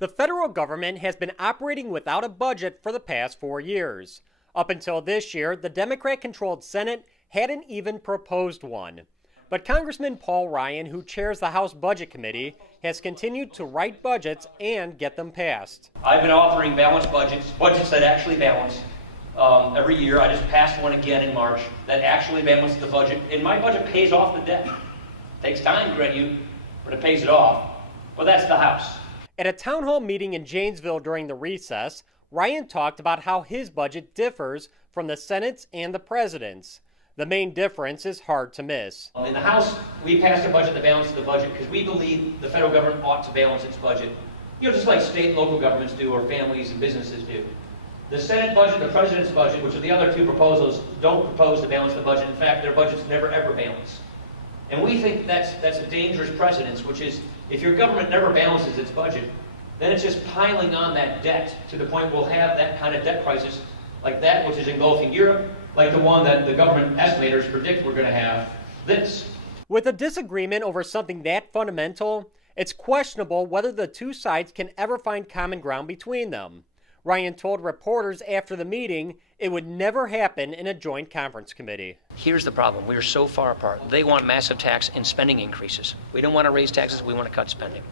The federal government has been operating without a budget for the past 4 years. Up until this year, the Democrat-controlled Senate hadn't even proposed one. But Congressman Paul Ryan, who chairs the House Budget Committee, has continued to write budgets and get them passed. I've been authoring balanced budgets that actually balance every year. I just passed one again in March that actually balanced the budget, and my budget pays off the debt. It takes time to grant you, but it pays it off. Well, that's the House. At a town hall meeting in Janesville during the recess, Ryan talked about how his budget differs from the Senate's and the President's. The main difference is hard to miss. In the House, we passed a budget that balances the budget because we believe the federal government ought to balance its budget, just like state and local governments do, or families and businesses do. The Senate budget, the President's budget, which are the other two proposals, don't propose to balance the budget. In fact, their budgets never ever balance. And we think that's a dangerous precedent, which is if your government never balances its budget, then it's just piling on that debt to the point we'll have that kind of debt crisis like that which is engulfing Europe, like the one that the government estimators predict we're going to have this. With a disagreement over something that fundamental, it's questionable whether the two sides can ever find common ground between them. Ryan told reporters after the meeting it would never happen in a joint conference committee. Here's the problem. We are so far apart. They want massive tax and spending increases. We don't want to raise taxes. We want to cut spending.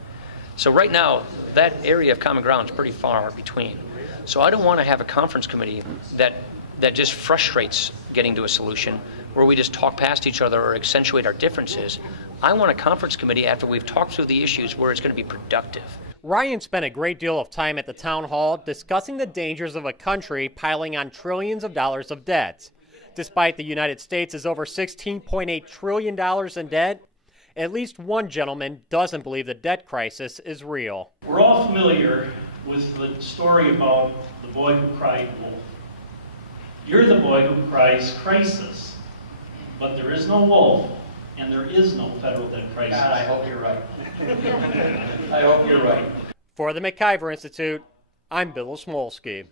So right now, that area of common ground is pretty far between. So I don't want to have a conference committee that just frustrates getting to a solution where we just talk past each other or accentuate our differences. I want a conference committee after we've talked through the issues where it's going to be productive. Ryan spent a great deal of time at the town hall discussing the dangers of a country piling on trillions of dollars of debt. Despite the United States is over $16.8 trillion in debt, at least one gentleman doesn't believe the debt crisis is real. We're all familiar with the story about the boy who cried wolf. You're the boy who cries crisis, but there is no wolf, and there is no federal debt crisis. God, I hope you're right. I hope you're right. For the McIver Institute, I'm Bill Osmulski.